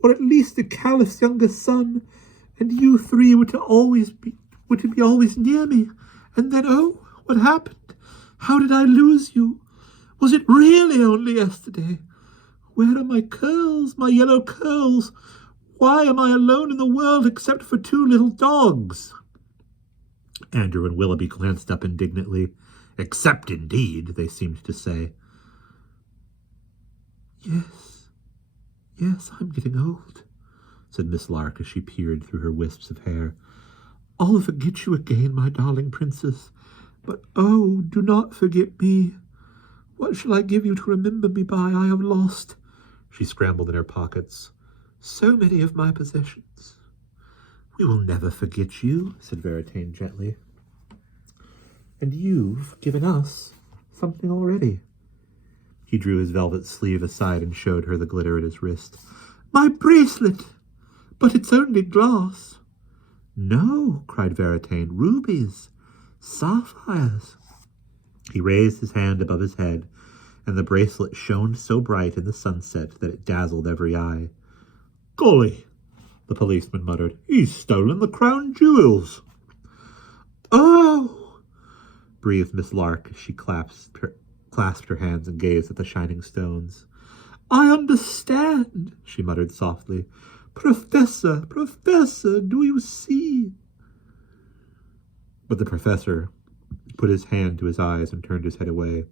or at least a callous younger son, and you 3 were to be always near me. And then, oh, what happened? How did I lose you? Was it really only yesterday? Where are my curls, my yellow curls? Why am I alone in the world except for 2 little dogs? Andrew and Willoughby glanced up indignantly. Except indeed, they seemed to say. Yes, yes, I'm getting old, said Miss Lark as she peered through her wisps of hair. I'll forget you again, my darling princess, but oh, do not forget me. What shall I give you to remember me by? I have lost, she scrambled in her pockets, so many of my possessions. We will never forget you, said Veritane gently. And you've given us something already. He drew his velvet sleeve aside and showed her the glitter at his wrist. My bracelet! But it's only glass. No, cried Veritane, rubies, sapphires. He raised his hand above his head, and the bracelet shone so bright in the sunset that it dazzled every eye. Golly, the policeman muttered, he's stolen the crown jewels. Oh, breathed Miss Lark as she clasped her hands and gazed at the shining stones. I understand, she muttered softly. Professor, Professor, do you see? But the professor put his hand to his eyes and turned his head away.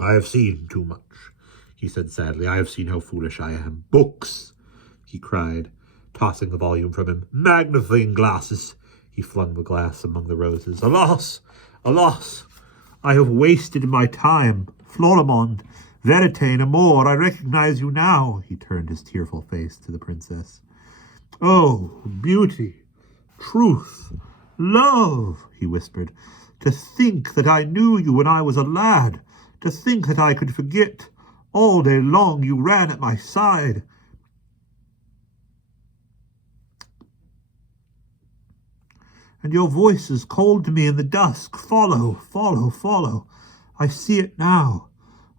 I have seen too much, he said sadly. I have seen how foolish I am. Books, he cried, tossing the volume from him. Magnifying glasses. He flung the glass among the roses. Alas, alas, I have wasted my time. Florimond, Veritane, Amor, I recognize you now. He turned his tearful face to the princess. Oh, beauty, truth, love, he whispered. To think that I knew you when I was a lad. To think that I could forget. All day long you ran at my side. And your voices called to me in the dusk. Follow, follow, follow. I see it now.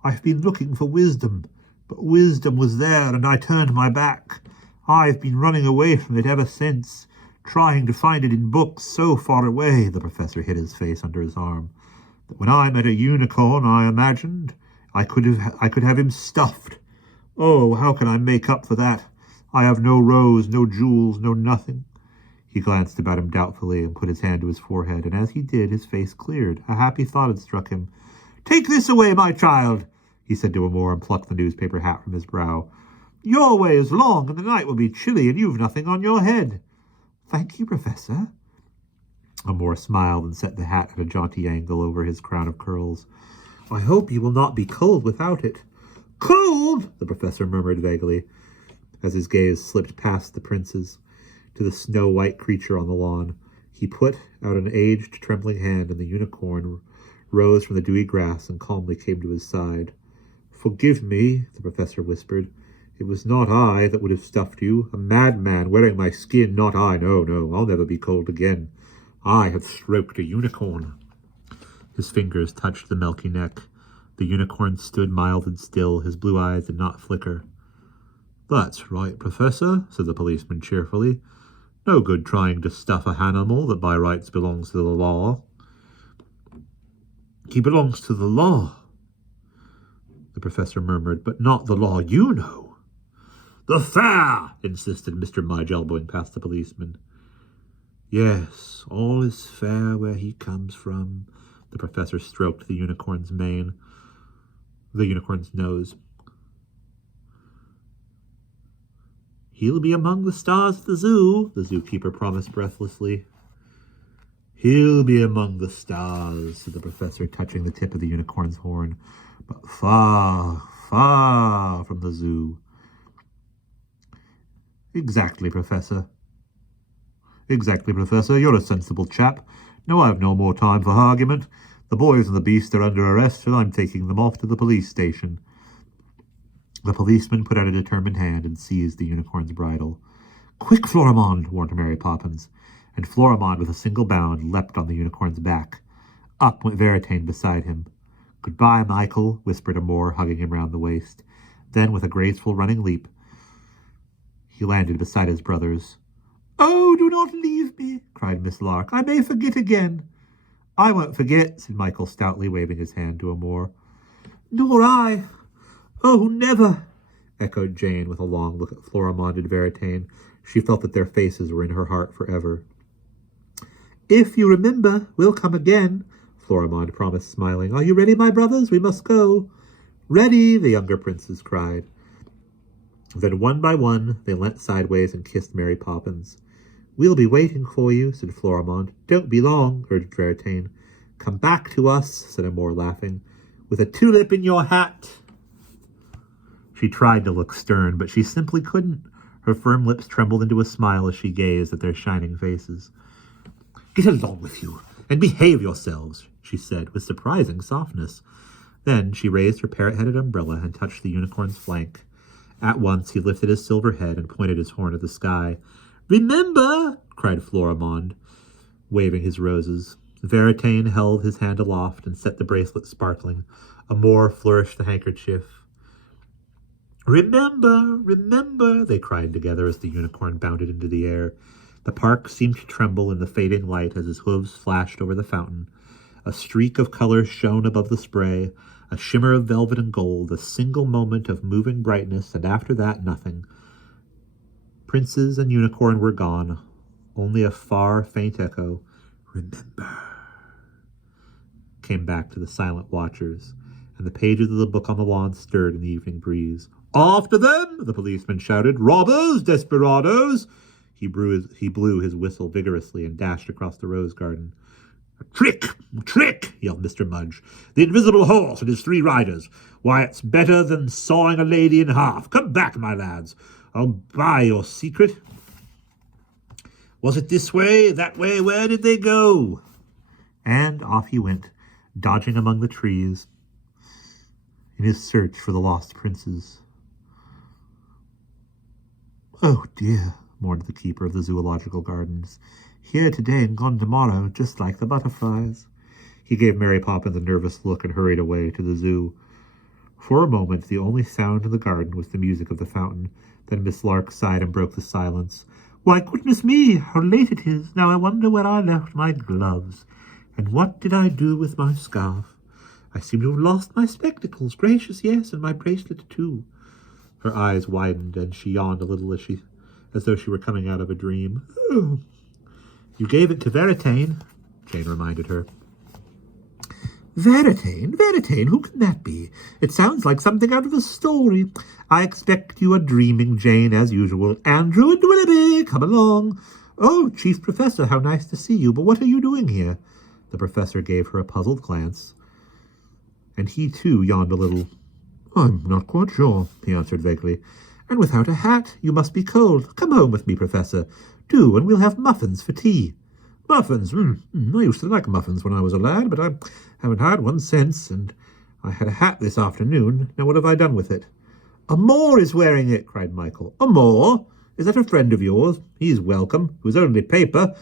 I've been looking for wisdom, but wisdom was there and I turned my back. I've been running away from it ever since, trying to find it in books so far away. The professor hid his face under his arm. That when I met a unicorn, I imagined I could have him stuffed. Oh, how can I make up for that? I have no rose, no jewels, no nothing. He glanced about him doubtfully and put his hand to his forehead, and as he did, his face cleared. A happy thought had struck him. Take this away, my child, he said to Amor, and plucked the newspaper hat from his brow. Your way is long, and the night will be chilly, and you've nothing on your head. Thank you, Professor. Amor smiled and set the hat at a jaunty angle over his crown of curls. I hope you will not be cold without it. Cold? The professor murmured vaguely, as his gaze slipped past the princes to the snow-white creature on the lawn. He put out an aged, trembling hand, and the unicorn rose from the dewy grass and calmly came to his side. Forgive me, the professor whispered. It was not I that would have stuffed you. A madman wearing my skin, not I. No, no, I'll never be cold again. I have stroked a unicorn. His fingers touched the milky neck. The unicorn stood mild and still. His blue eyes did not flicker. That's right, Professor, said the policeman cheerfully. No good trying to stuff a animal that by rights belongs to the law. He belongs to the law, the professor murmured, but not the law you know. The fair, insisted Mr. Mudge, elbowing past the policeman. Yes, all is fair where he comes from. The professor stroked the unicorn's nose. He'll be among the stars at the zoo, the zookeeper promised breathlessly. He'll be among the stars, said the professor, touching the tip of the unicorn's horn, but far, far from the zoo. Exactly, Professor. Exactly, Professor. You're a sensible chap. No, I have no more time for argument. The boys and the beast are under arrest, and I'm taking them off to the police station. The policeman put out a determined hand and seized the unicorn's bridle. Quick, Florimond, warned Mary Poppins, and Florimond, with a single bound, leapt on the unicorn's back. Up went Veritane beside him. Goodbye, Michael, whispered Amor, hugging him round the waist. Then, with a graceful running leap, he landed beside his brothers. Oh, do not leave me, cried Miss Lark. I may forget again. I won't forget, said Michael stoutly, waving his hand to Amor. Nor I. Oh, never, echoed Jane, with a long look at Florimond and Veritane. She felt that their faces were in her heart forever. If you remember, we'll come again, Florimond promised, smiling. Are you ready, my brothers? We must go. Ready, the younger princes cried. Then one by one they leant sideways and kissed Mary Poppins. We'll be waiting for you, said Florimond. Don't be long, urged Veritane. Come back to us, said Amor, laughing. With a tulip in your hat. She tried to look stern, but she simply couldn't. Her firm lips trembled into a smile as she gazed at their shining faces. Get along with you, and behave yourselves, she said, with surprising softness. Then she raised her parrot-headed umbrella and touched the unicorn's flank. At once he lifted his silver head and pointed his horn at the sky. Remember, cried Florimond, waving his roses. Veritane held his hand aloft and set the bracelet sparkling. Amor flourished the handkerchief. Remember, remember, they cried together as the unicorn bounded into the air. The park seemed to tremble in the fading light as his hooves flashed over the fountain. A streak of color shone above the spray, a shimmer of velvet and gold, a single moment of moving brightness, and after that, nothing. Princes and unicorn were gone. Only a far, faint echo, remember, came back to the silent watchers, and the pages of the book on the lawn stirred in the evening breeze. After them, the policeman shouted. Robbers, desperadoes! He blew his whistle vigorously and dashed across the rose garden. Trick! Trick! Yelled Mr. Mudge. The invisible horse and his 3 riders. Why, it's better than sawing a lady in half. Come back, my lads. I'll buy your secret. Was it this way, that way? Where did they go? And off he went, dodging among the trees in his search for the lost princes. Oh, dear, mourned the keeper of the zoological gardens. Here today and gone tomorrow, just like the butterflies. He gave Mary Poppins a nervous look and hurried away to the zoo. For a moment, the only sound in the garden was the music of the fountain. Then Miss Lark sighed and broke the silence. Why, goodness me, how late it is. Now I wonder where I left my gloves. And what did I do with my scarf? I seem to have lost my spectacles. Gracious, yes, and my bracelet, too. Her eyes widened, and she yawned a little as though she were coming out of a dream. Oh. You gave it to Veritane, Jane reminded her. Veritane? Veritane? Who can that be? It sounds like something out of a story. I expect you are dreaming, Jane, as usual. Andrew and Willoughby, come along. Oh, Chief Professor, how nice to see you, but what are you doing here? The professor gave her a puzzled glance, and he, too, yawned a little. I'm not quite sure, he answered vaguely. And without a hat, you must be cold. Come home with me, Professor. Do, and we'll have muffins for tea. Muffins? I used to like muffins when I was a lad, but I haven't had one since, and I had a hat this afternoon. Now what have I done with it? Amor is wearing it, cried Michael. Amor? Is that a friend of yours? He's welcome. It was only paper.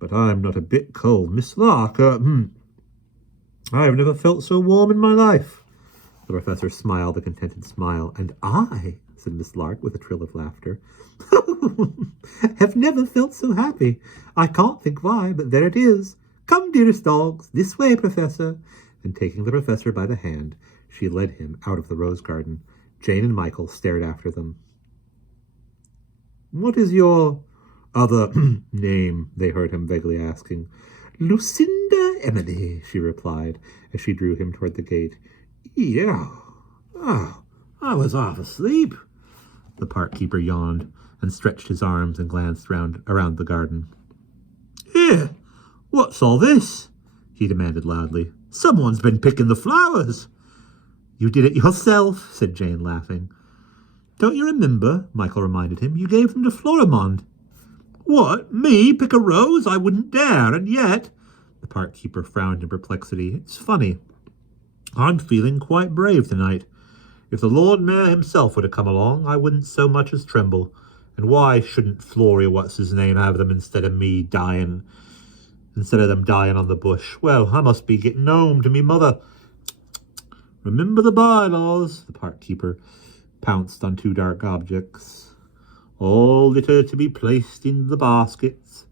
But I'm not a bit cold. Miss Lark, I've never felt so warm in my life. The professor smiled a contented smile. And I, said Miss Lark with a trill of laughter, have never felt so happy. I can't think why, but there it is. Come, dearest dogs, this way, Professor. And taking the professor by the hand, she led him out of the rose garden. Jane and Michael stared after them. What is your other name? They heard him vaguely asking. Lucinda Emily, she replied, as she drew him toward the gate. Yeah. Oh, I was half asleep. The park keeper yawned and stretched his arms and glanced around the garden. Here, what's all this? He demanded loudly. Someone's been picking the flowers. You did it yourself, said Jane, laughing. Don't you remember, Michael reminded him, you gave them to Florimond. What, me pick a rose? I wouldn't dare, and yet... The park keeper frowned in perplexity. It's funny. I'm feeling quite brave tonight. If the Lord Mayor himself were to come along, I wouldn't so much as tremble. And why shouldn't Flory what's-his-name have them instead of them dying on the bush? Well, I must be getting home to me mother. Remember the bylaws, the park keeper pounced on 2 dark objects. All litter to be placed in the baskets,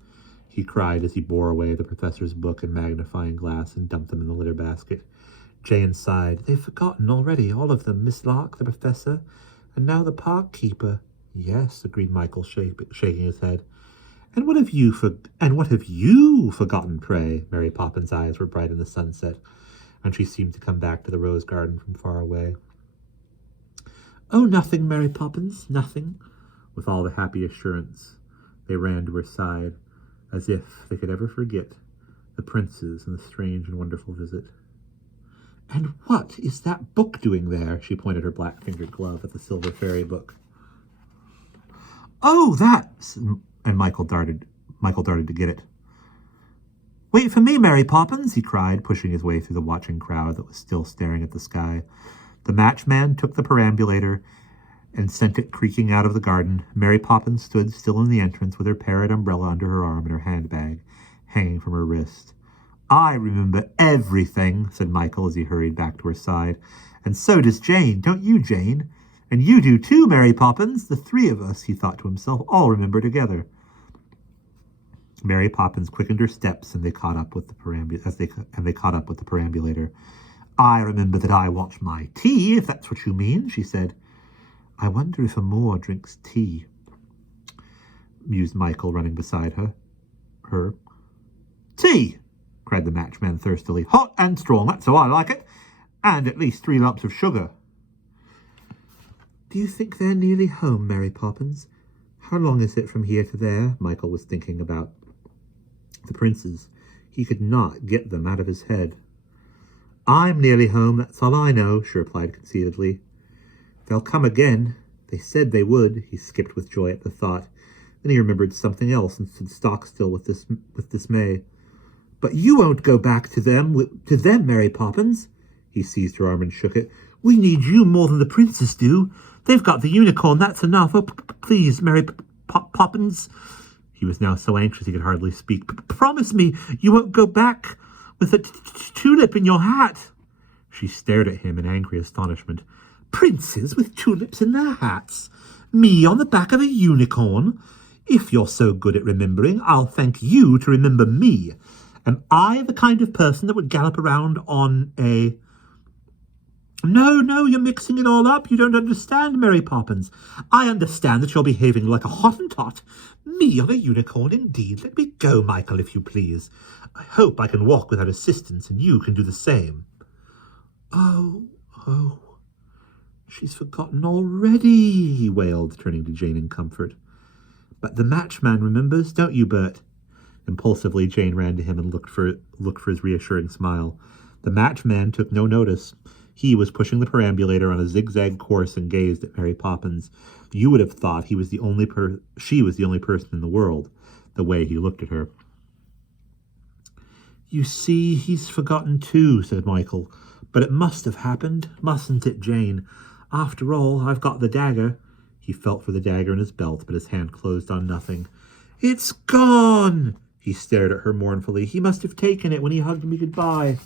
he cried as he bore away the professor's book and magnifying glass and dumped them in the litter basket. Jane sighed. They've forgotten already, all of them, Miss Lark, the professor, and now the park keeper. Yes, agreed Michael, shaking his head. And what have you forgotten, pray? Mary Poppins' eyes were bright in the sunset, and she seemed to come back to the rose garden from far away. Oh, nothing, Mary Poppins, nothing. With all the happy assurance, they ran to her side, as if they could ever forget the princes and the strange and wonderful visit. And what is that book doing there? She pointed her black-fingered glove at the silver fairy book. Oh, that's... And Michael darted to get it. Wait for me, Mary Poppins, he cried, pushing his way through the watching crowd that was still staring at the sky. The matchman took the perambulator and sent it creaking out of the garden. Mary Poppins stood still in the entrance with her parrot umbrella under her arm and her handbag hanging from her wrist. I remember everything, said Michael as he hurried back to her side. And so does Jane, don't you, Jane? And you do too, Mary Poppins. The three of us, he thought to himself, all remember together. Mary Poppins quickened her steps, and they caught up with the perambulator. I remember that I watched my tea, if that's what you mean, she said. I wonder if Amor drinks tea, mused Michael, running beside her. Tea, cried the matchman thirstily. Hot and strong, that's how I like it. And at least 3 lumps of sugar. Do you think they're nearly home, Mary Poppins? How long is it from here to there? Michael was thinking about the princes. He could not get them out of his head. I'm nearly home, that's all I know, she replied conceitedly. They'll come again. They said they would. He skipped with joy at the thought. Then he remembered something else and stood stock-still with dismay. But you won't go back to them, Mary Poppins. He seized her arm and shook it. We need you more than the princes do. They've got the unicorn, that's enough. Oh, please, Mary Poppins. He was now so anxious he could hardly speak. Promise me you won't go back with a tulip in your hat. She stared at him in angry astonishment. Princes with tulips in their hats? Me on the back of a unicorn? If you're so good at remembering, I'll thank you to remember me. Am I the kind of person that would gallop around on a... No, you're mixing it all up. You don't understand, Mary Poppins. I understand that you're behaving like a Hottentot. Me on a unicorn, indeed. Let me go, Michael, if you please. I hope I can walk without assistance, and you can do the same. Oh, she's forgotten already, he wailed, turning to Jane in comfort. But the matchman remembers, don't you, Bert? Impulsively, Jane ran to him and looked for his reassuring smile. The matchman took no notice. He was pushing the perambulator on a zigzag course and gazed at Mary Poppins. You would have thought she was the only person in the world, the way he looked at her. You see, he's forgotten too, said Michael. But it must have happened, mustn't it, Jane? After all, I've got the dagger. He felt for the dagger in his belt, but his hand closed on nothing. It's gone! He stared at her mournfully. He must have taken it when he hugged me goodbye.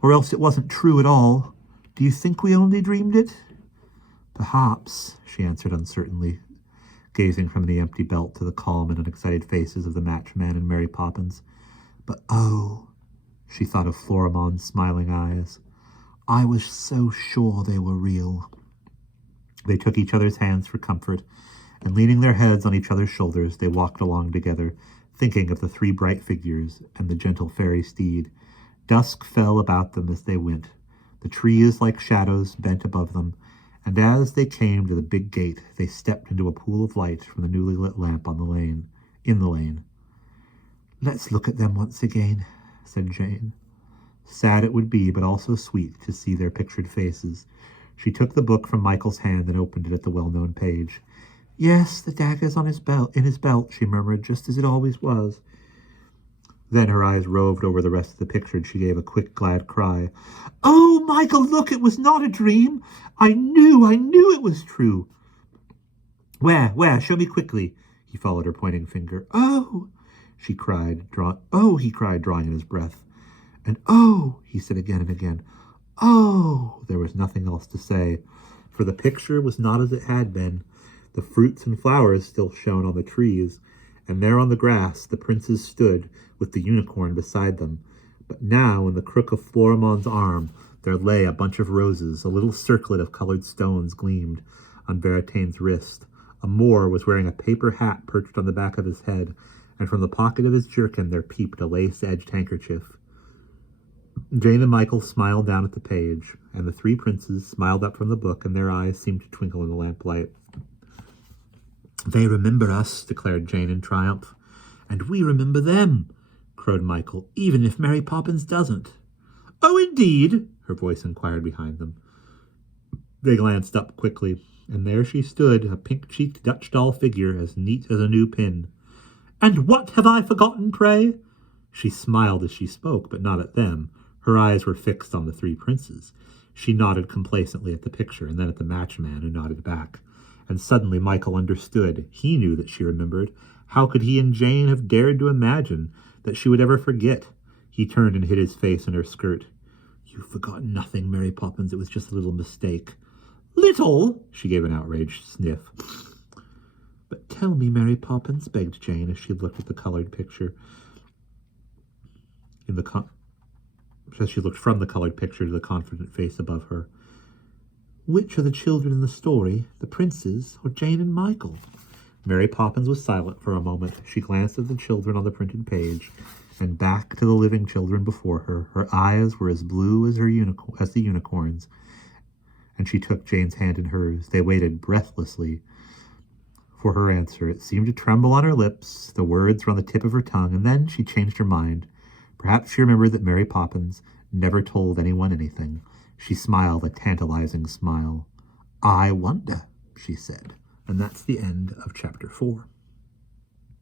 Or else it wasn't true at all. Do you think we only dreamed it? Perhaps, she answered uncertainly, gazing from the empty belt to the calm and unexcited faces of the matchman and Mary Poppins. But oh, she thought of Florimond's smiling eyes. I was so sure they were real. They took each other's hands for comfort, and leaning their heads on each other's shoulders, they walked along together, thinking of the 3 bright figures and the gentle fairy steed. Dusk fell about them as they went. The trees, like shadows, bent above them, and as they came to the big gate, they stepped into a pool of light from the newly lit lamp in the lane. Let's look at them once again, said Jane. Sad it would be, but also sweet, to see their pictured faces. She took the book from Michael's hand and opened it at the well-known page. Yes, the dagger's in his belt, she murmured, just as it always was. Then her eyes roved over the rest of the picture, and she gave a quick, glad cry. Oh, Michael, look, it was not a dream. I knew it was true. Where? Show me quickly. He followed her pointing finger. Oh, he cried, drawing in his breath. And oh, he said again and again. Oh, there was nothing else to say, for the picture was not as it had been. The fruits and flowers still shone on the trees, and there on the grass the princes stood, with the unicorn beside them. But now, in the crook of Florimond's arm, there lay a bunch of roses. A little circlet of colored stones gleamed on Veritaine's wrist. Amor was wearing a paper hat perched on the back of his head, and from the pocket of his jerkin there peeped a lace-edged handkerchief. Jane and Michael smiled down at the page, and the three princes smiled up from the book, and their eyes seemed to twinkle in the lamplight. "They remember us," declared Jane in triumph. "And we remember them," crowed Michael, "even if Mary Poppins doesn't." "Oh, indeed?" her voice inquired behind them. They glanced up quickly, and there she stood, a pink-cheeked Dutch doll figure, as neat as a new pin. "And what have I forgotten, pray?" She smiled as she spoke, but not at them. Her eyes were fixed on the three princes. She nodded complacently at the picture, and then at the matchman, who nodded back. And suddenly Michael understood. He knew that she remembered. How could he and Jane have dared to imagine that she would ever forget? He turned and hid his face in her skirt. "You've forgotten nothing, Mary Poppins. It was just a little mistake." "Little?" She gave an outraged sniff. "But tell me, Mary Poppins," begged Jane as she looked at the colored picture. As she looked from the colored picture to the confident face above her. "Which are the children in the story, the princes or Jane and Michael?" Mary Poppins was silent for a moment. She glanced at the children on the printed page, and back to the living children before her. Her eyes were as blue as the unicorns, and she took Jane's hand in hers. They waited breathlessly for her answer. It seemed to tremble on her lips. The words were on the tip of her tongue, and then she changed her mind. Perhaps she remembered that Mary Poppins never told anyone anything. She smiled a tantalizing smile. "I wonder," she said. And that's the end of chapter 4.